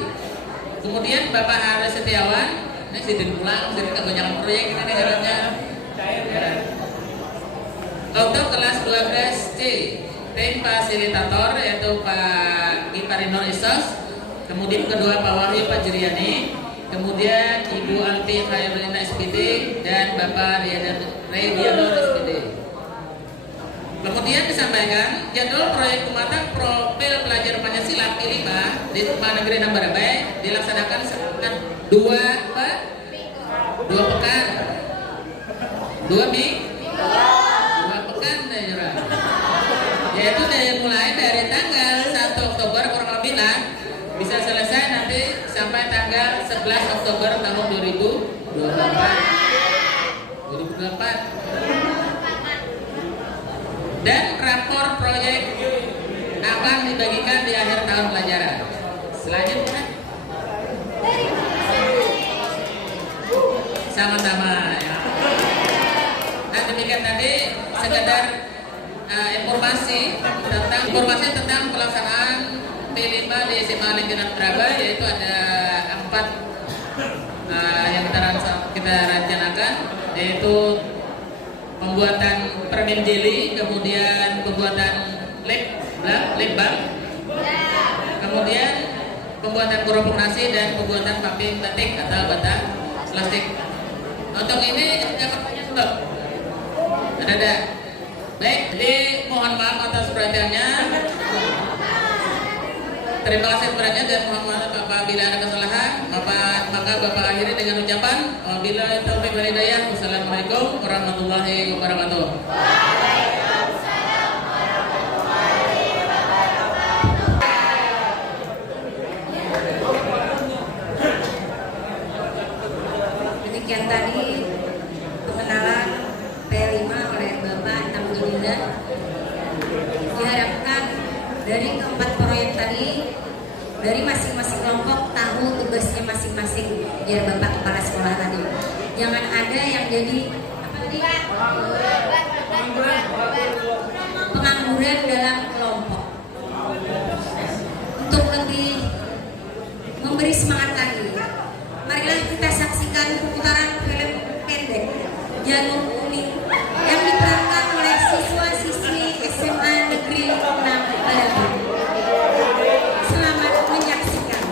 Kemudian Bapak Haris Setiawan, ini sidin pulang jadi kebanyakan proyek ini herannya. Untuk kelas 12C, tim fasilitator yaitu Pak Giparinor Isos, kemudian kedua Pak Wahyu Fajriani, kemudian Ibu Alfi Khairulina SPD dan Bapak Redianor SPD. Kemudian disampaikan jadwal proyek pematang profil pelajar Pancasila P5 di Rumah Negeri Nambarabai dilaksanakan selama 2 pekan. 2 pekan yaitu mulai dari tanggal 1 Oktober kurang lebih lah bisa selesai nanti sampai tanggal 11 Oktober tahun 2024. Dan rapor proyek akan dibagikan di akhir tahun pelajaran. Selanjutnya sama-sama ya. Nah, demikian tadi sekedar informasi tentang pelaksanaan P5 di SMA Negeri Traga, yaitu ada 4 yang kita rencanakan, yaitu pembuatan permen jeli, kemudian pembuatan lip balm, kemudian pembuatan keropok nasi, dan pembuatan papi batik atau bata plastik. Untuk ini ada. Baik, jadi mohon maaf atas perhatiannya. Terima kasih kepadanya dan mohon maaf apabila ada kesalahan. Maka Bapak akhiri dengan ucapan wabillahi taufiq wal hidayah. Wassalamualaikum warahmatullahi wabarakatuh. Demikian tadi pengenalan P5 oleh Bapak Tambulinda. Diharapkan dari keempat proyek tadi, dari masing-masing kelompok tahu tugasnya masing-masing, biar Bapak Kepala Sekolah tadi jangan ada yang jadi pengangguran dalam kelompok. Untuk lebih memberi semangat lagi, marilah kita saksikan pemutaran film pendek Janur Kuning yang diperankan oleh siswa-siswi SMA Negeri 6 Badung. Selamat menyaksikan.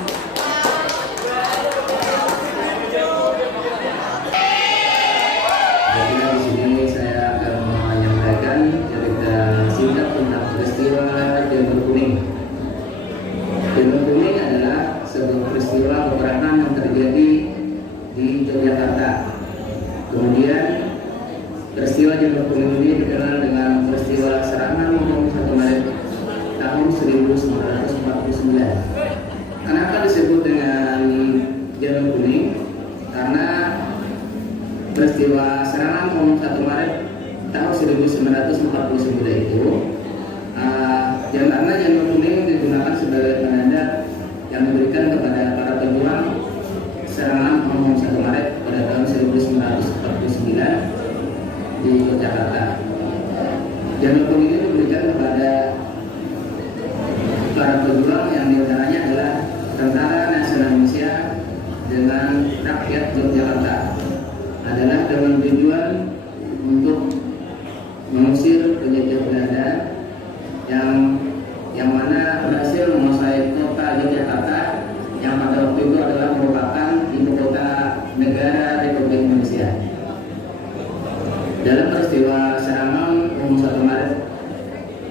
Jadi di sini saya akan menyampaikan cerita singkat tentang peristiwa Janur Kuning. Janur Kuning adalah sebuah peristiwa peperangan yang terjadi di Yogyakarta. Kemudian peristiwa Janur Kuning ini dikenal dengan peristiwa serangan bom 1 Maret tahun 1949. Kenapa disebut dengan Janur Kuning? Karena peristiwa serangan bom 1 Maret tahun 1949 itu karena Janur Kuning digunakan sebagai penanda yang diberikan kepada para pejuang serangan bom 1 Maret pada tahun 1949 di Yogyakarta. Janur Kuning ini diberikan kepada para pejuang yang diantaranya adalah Tentara Nasional Indonesia dengan rakyat Yogyakarta, adalah dengan tujuan untuk mengusir penjajah Belanda yang mana berhasil menguasai kota Yogyakarta yang pada waktu itu adalah merupakan ibu kota negara Republik Indonesia. Dalam peristiwa serangan bom 1 Maret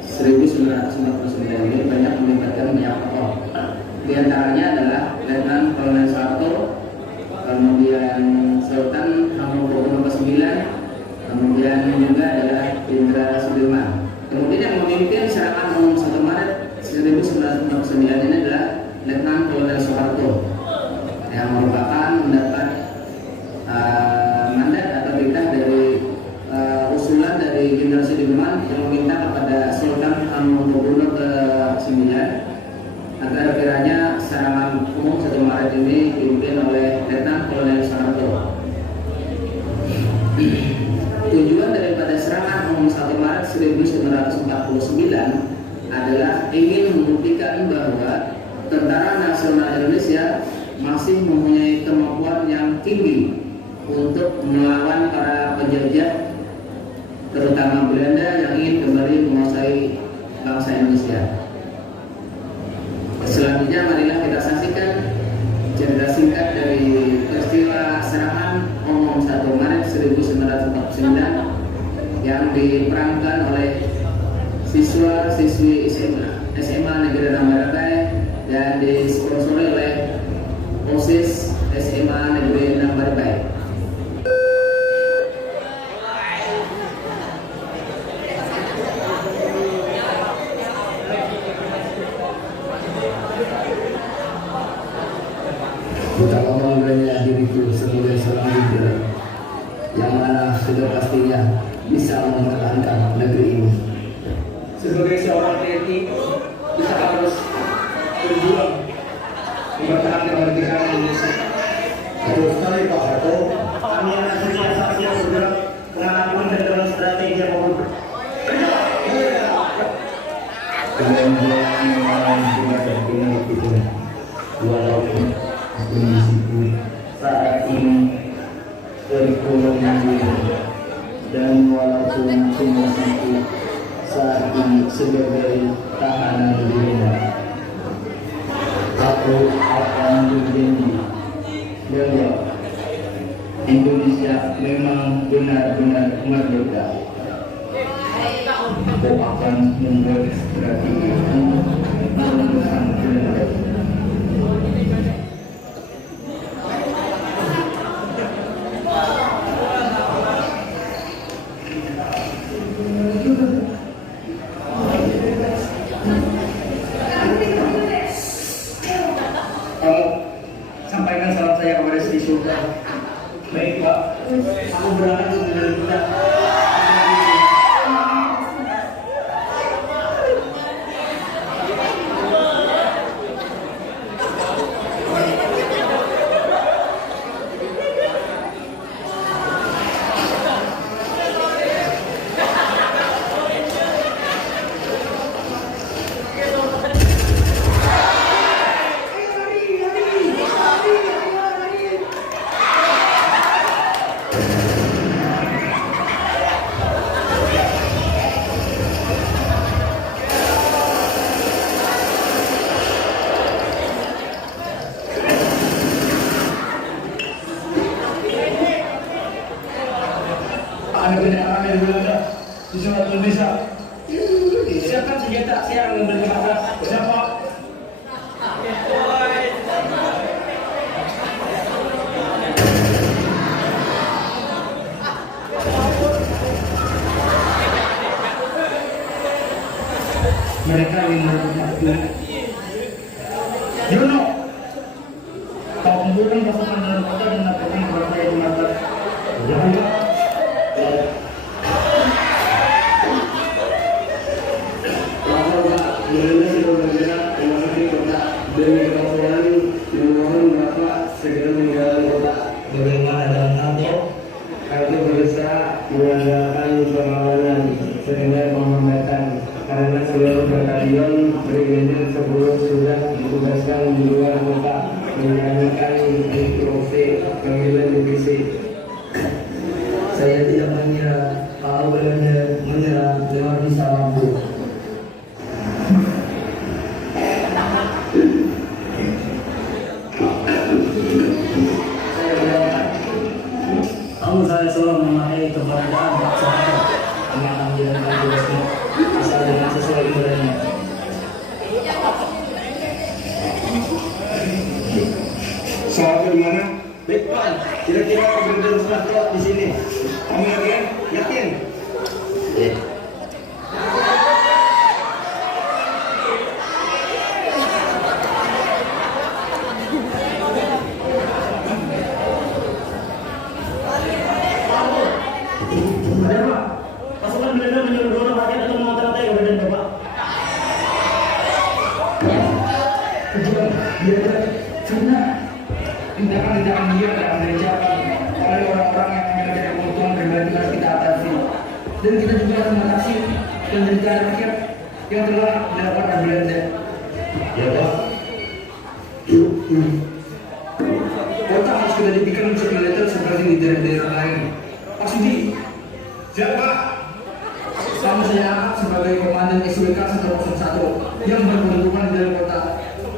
1949 ini banyak melibatkan banyak tokoh. Di antaranya adalah Letnan Kolonel Soeharto, kemudian Sultan Hamengkubuwono ke-9, kemudian juga adalah Jenderal Sudirman. Kemudian yang memimpin serangan bom 1 Maret 1949 ini adalah Letnan Kolonel Soeharto, yang merupakan mendapat mandat atau perintah dari usulan dari Jenderal Sudirman yang meminta kepada Sultan Hamengkubuwono ke-9 agar kiranya serangan bom 1 Maret ini dipimpin oleh Letnan Kolonel Soeharto. Tujuan daripada serangan bom 1 Maret 1949 adalah ingin membuktikan bahwa Tentara Nasional Indonesia masih mempunyai kemampuan yang tinggi untuk melawan para penjajah, terutama Belanda yang ingin kembali menguasai bangsa Indonesia. Selanjutnya marilah kita saksikan cerita singkat dari peristiwa serangan bom 1 Maret 1949 yang diperankan oleh siswa-siswi SMA Negeri 6 Barakai dan disponsori oleh OSIS SMA Negeri 6 Barakai. Betapa bangganya diriku sebagai seorang leader yang mana sudah pastinya bisa mempertahankan negeri ini. Sebagai seorang TNI kita harus berjuang mempertahankan kemerdekaan Indonesia. Betul sekali Pak Harto. Kami akan saksikan saudara pengalaman dan demonstrasi Belanjaan memang tidak terkena itu, walaupun kondisiku saat ini terkurung dan walaupun kondisiku saat ini sebagai tahanan di rumah, aku akan berjanji bahwa Indonesia memang benar-benar merdeka. Aku akan membuat strategi untuk menemukan Belanda. Kamu sampaikan salam saya kepada Sri Sultan. Baik Pak, aku berangkat untuk menerima. Ada banyak orang yang Belanda di seluruh Indonesia. Siapkan senjata, saya akan memberi mata. Siapa? Mereka yang merebut Yono, kau kumpulkan pasukan dalam kota dan lakukan kepada saya di mata. Jangan lupa. Bagaimana dengan NATO? Kami berusaha mengandalkan pengawalan sehingga mengembangkan karena seluruh batalion brigade 10 sudah ditugaskan di luar kota menjalankan instruksi pemilihan divisi. Saya tidak mengira kalau Belanda menyerang dengan bisa mampu. Kamu saya selalu memakai keberadaan bangsa dengan menjalankan tugasnya asal dengan sesuai ibadahnya. Soal di mana? Baik Pak, kira-kira benar sudah keluar di sini. Kamu yakin? Yakin? Ya. Ada Pak, pasukan Belanda menyuruh dorong rakyat untuk memantai keberadaan Bapak. Tujuan dia Cina. Tindakan-tindakan dia akan direncanakan oleh orang-orang yang menyadari kebutuhan pribadi harus kita atasi. Dan kita juga harus mengatasi penderitaan rakyat yang telah dilakukan Belanda. Ya Pak. Kota harus kita jadikan pusat militer seperti di daerah-daerah lain. Pak Sudi, siapa? Sama saya angkat sebagai komandan SWK 101 yang berkedudukan di dalam kota,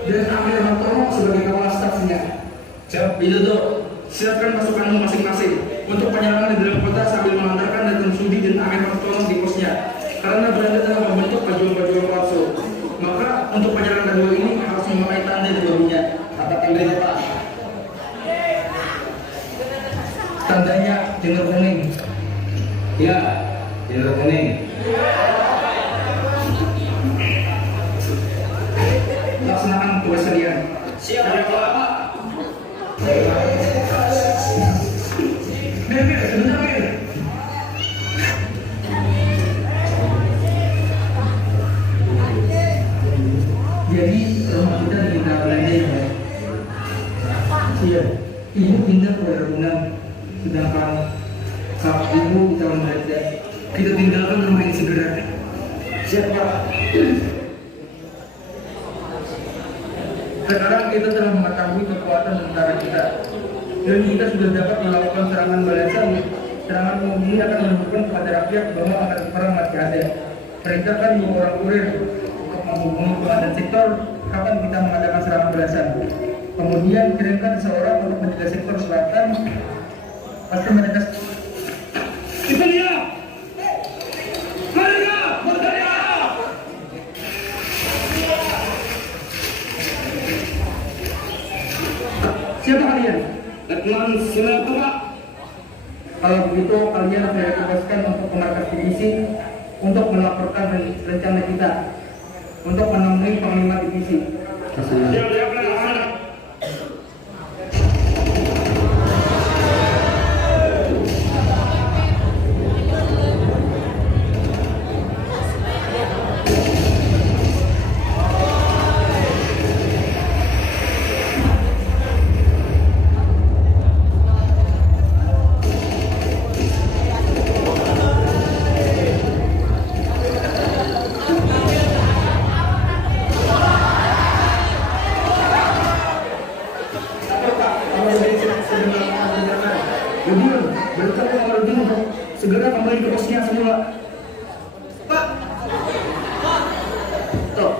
dan Amir Martono sebagai kepala stafnya. Siap, itu tuh. Siapkan pasukanmu masing-masing untuk penyerangan di dalam kota sambil mengantarkan Datuk Sudi dan Amir Martono di posnya. Karena Belanda telah membentuk pejuang-pejuang palsu. Maka untuk penyerangan kedua ini harus memakai tanda di bahunya. Apa tandanya Pak? Tandanya jenderal kuning. Ya, jenderal kuning. Laksanakan tugas kalian. Siap Pak. Mir, sebentar Mir. Jadi rumah kita di negara Belanda ya. Iya. Ibu pindah ke Ragunan, sedangkan saat ibu kita Belanda. Kita tinggalkan rumah ini segera. Siap Pak. Sekarang kita telah mengetahui kekuatan tentara kita, dan kita sudah dapat melakukan serangan balasan. Serangan ini akan menunjukkan kepada rakyat bahwa angkatan perang masih ada. Perintahkan 2 orang kurir untuk menghubungi komandan sektor kapan kita mengadakan serangan balasan. Kemudian kirimkan seseorang untuk menjaga sektor selatan. Pasti mereka itu dia. Mereka berkarya. Siapa kalian? Letnan Silaturah. Kalau begitu kalian saya tugaskan untuk ke markas divisi untuk melaporkan rencana kita untuk menemui panglima divisi. Segera kembali ke posnya semula. Pak. Tuh.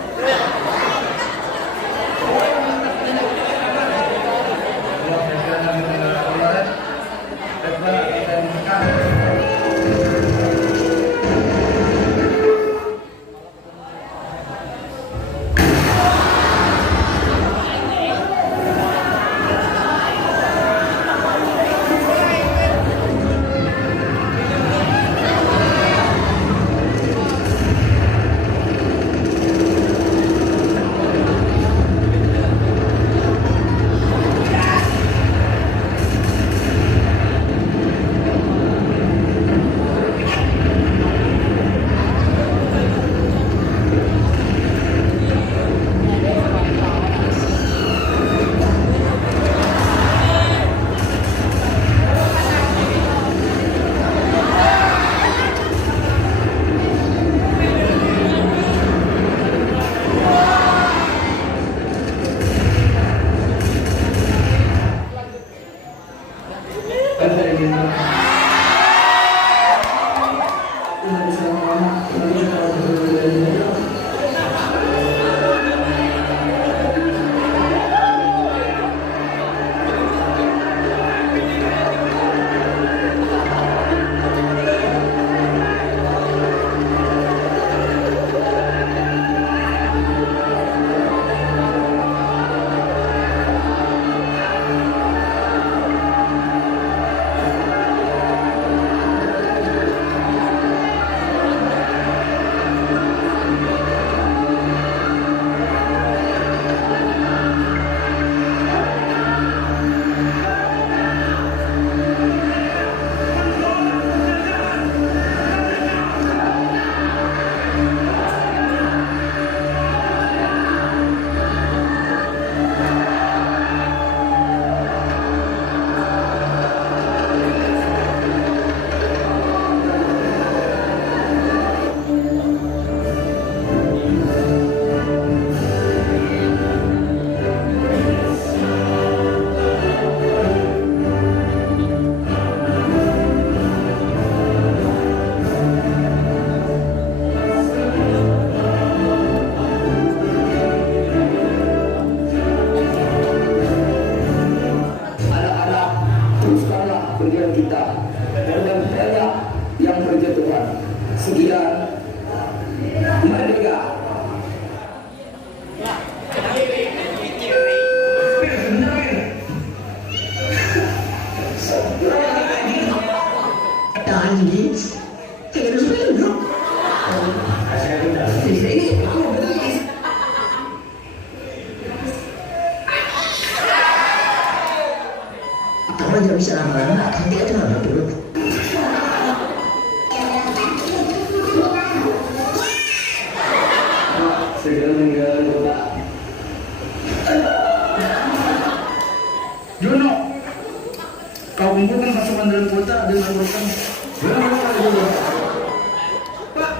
Nggak bisa lama-lama, nanti itu lama dulu. Segera meninggalkan kota. Jono, kau kumpulkan pasukan dalam kota dan laporkan. Pak.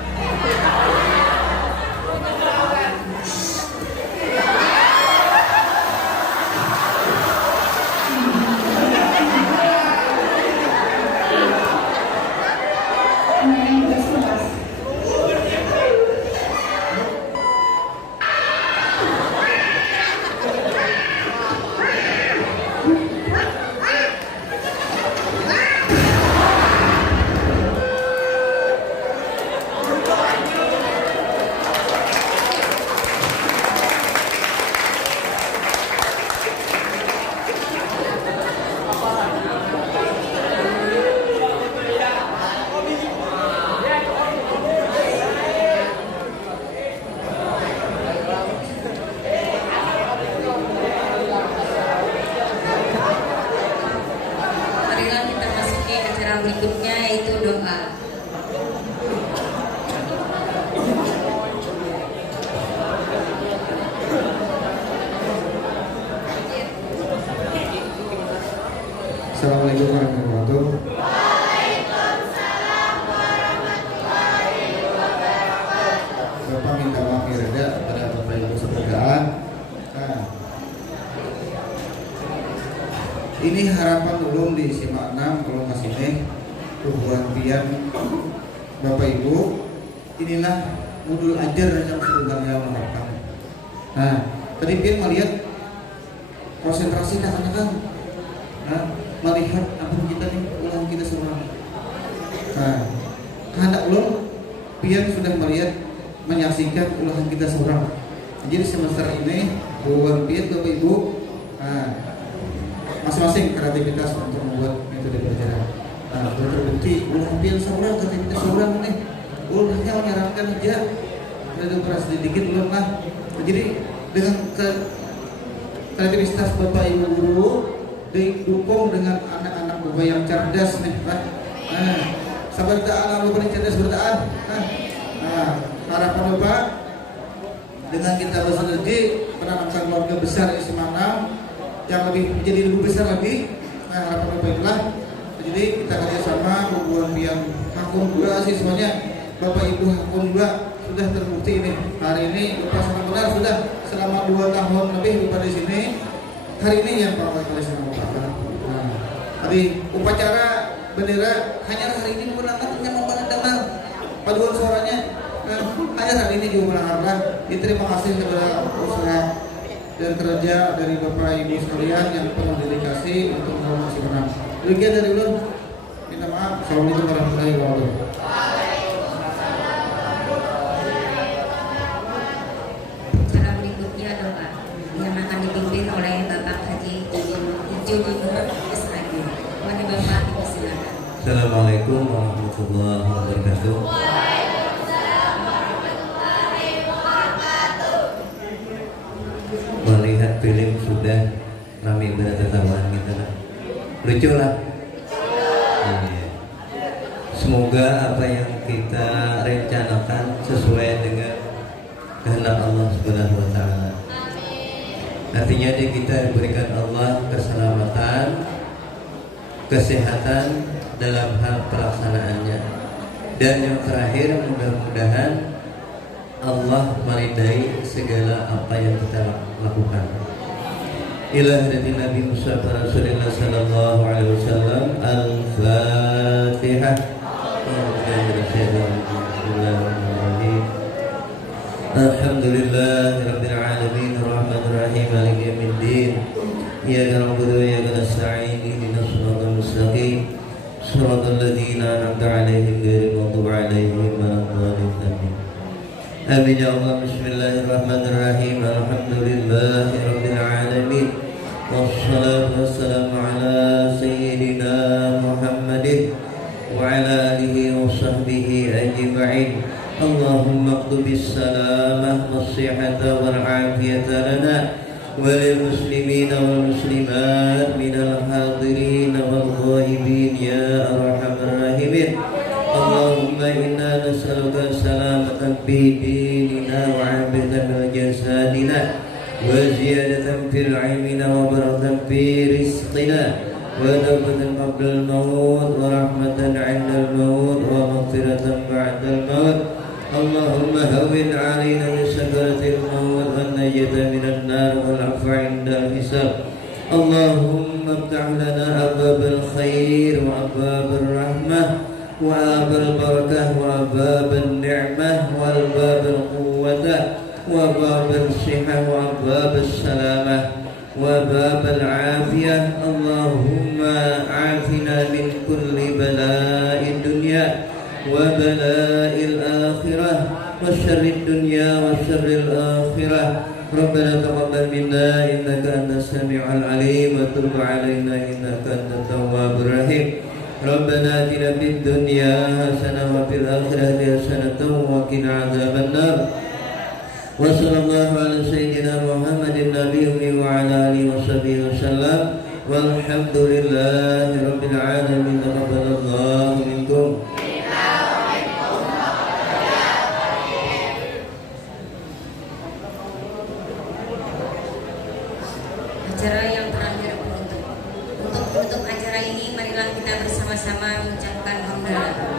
Assalamualaikum warahmatullahi wabarakatuh. Bapak minta maaf ya Reda pada Bapak Ibu sekalian. Nah, ini harapan ulun di SMA 6 kalau masih nih tujuan pian Bapak Ibu, inilah modul ajar yang sebenarnya mengharapkan. Nah, tadi pian melihat konsentrasi anak-anak, nah, melihat apa kita nih ulang kita semua. Nah, kehendak ulun pian sudah melihat menyaksikan ulangan kita seorang. Jadi semester ini buat pian Bapak Ibu, nah, masing-masing kreativitas untuk membuat metode pelajaran. Nah, terbukti ulang pian seorang, kreativitas seorang nih. Ulangnya menyarankan aja, ada keras sedikit belum lah. Jadi dengan kreativitas Bapak Ibu guru didukung dengan anak-anak Bapak yang cerdas nih, Pak. Nah, sabar ta'ala Bapak yang cerdas bertaan. Nah, harapan Bapak dengan kita bersinergi menanamkan keluarga besar SMA 6 yang menjadi lebih besar lagi. Nah, harapan Bapak itulah. Jadi kita kerjasama hubungan pian hakun juga siswanya Bapak Ibu hakun juga sudah terbukti ini. Hari ini Bapak sangat benar sudah selama 2 tahun lebih Bapak di sini. Hari ini yang Bapak kali sama Bapak. Nah, tadi upacara bendera hanya hari ini menangkapnya membangun dengar paduan suaranya. Hanya hari ini juga menangkaplah. Terima kasih kepada usaha dan kerja dari Bapak Ibu sekalian yang penuh dedikasi untuk membangun si menang. Demikian dari ulun. Minta maaf. Assalamualaikum warahmatullahi wabarakatuh. Cara berikutnya doa yang akan dipimpin oleh Bapak Haji Jujur SAG. Mari Bapak silakan. Assalamualaikum warahmatullahi wabarakatuh. Melihat film sudah ramai bertertawa gitu lah. Lucu lah. Iya. Semoga apa yang kita rencanakan sesuai dengan kehendak Allah Subhanahu wa taala. Artinya kita diberikan Allah keselamatan, kesehatan dalam hal pelaksanaannya. Dan yang terakhir mudah-mudahan Allah meridai segala apa yang kita lakukan. Ila hadirin Nabi Musa Rasulullah sallallahu alaihi wasallam. Al-Fatihah. Bismillahirrahmanirrahim. Alhamdulillahirabbil alamin arrahmanir rahim maliki yaumiddin. Iyyaka na'budu wa iyyaka nasta'in ihdinas siratal mustaqim. Shiratal ladzina an'amta 'alaihim ghairil maghdubi 'alaihim waladdallin. Amin ya Allah. Bismillahirrahmanirrahim. Alhamdulillahirabbil alamin. Wassalatu wassalamu ala sayyidina Muhammadin wa ala alihi wa sahbihi ajma'in. Allahumma qdubis salamah was-sihhata wal afiyata lana wa lil muslimina wal muslimat minal hadirin wal ghaibin ya arhamar rahimin. Allahumma inna nas'aluka salamatan fi dinina wa 'afiyatan wa jasadina wa ziyadatan fil 'ilmina wa barakatan fi rizqina wa tawbatan qabla al-maut wa rahmatan 'inda al-maut wa maghfiratan ba'da al-maut. Allahumma hawwin 'alaina min sakaratil maut wan najata minan nar wal 'afwa 'inda al-hisab. Allahumma iftah lana abwabal khair wa abwabir rahmah وباب البركة وباب النعمة والباب القوة وباب الصحة وباب السلامة وباب العافية. اللهم عافنا من كل بلاء الدنيا وبلاء الآخرة وشر الدنيا وشر الآخرة. ربنا تقبل منا إنك أنت السميع العليم وتب علينا إنك أنت التواب الرحيم. ربنا آتنا في الدنيا حسنة وفي الآخرة حسنة وقنا عذاب النار. وصلى الله على سيدنا محمد النبي وعلى آله وصحبه وسلم والحمد لله رب العالمين. تقبل الله منكم. Acara yang terakhir untuk acara ini mari bersama-sama mengucapkan hamdalah.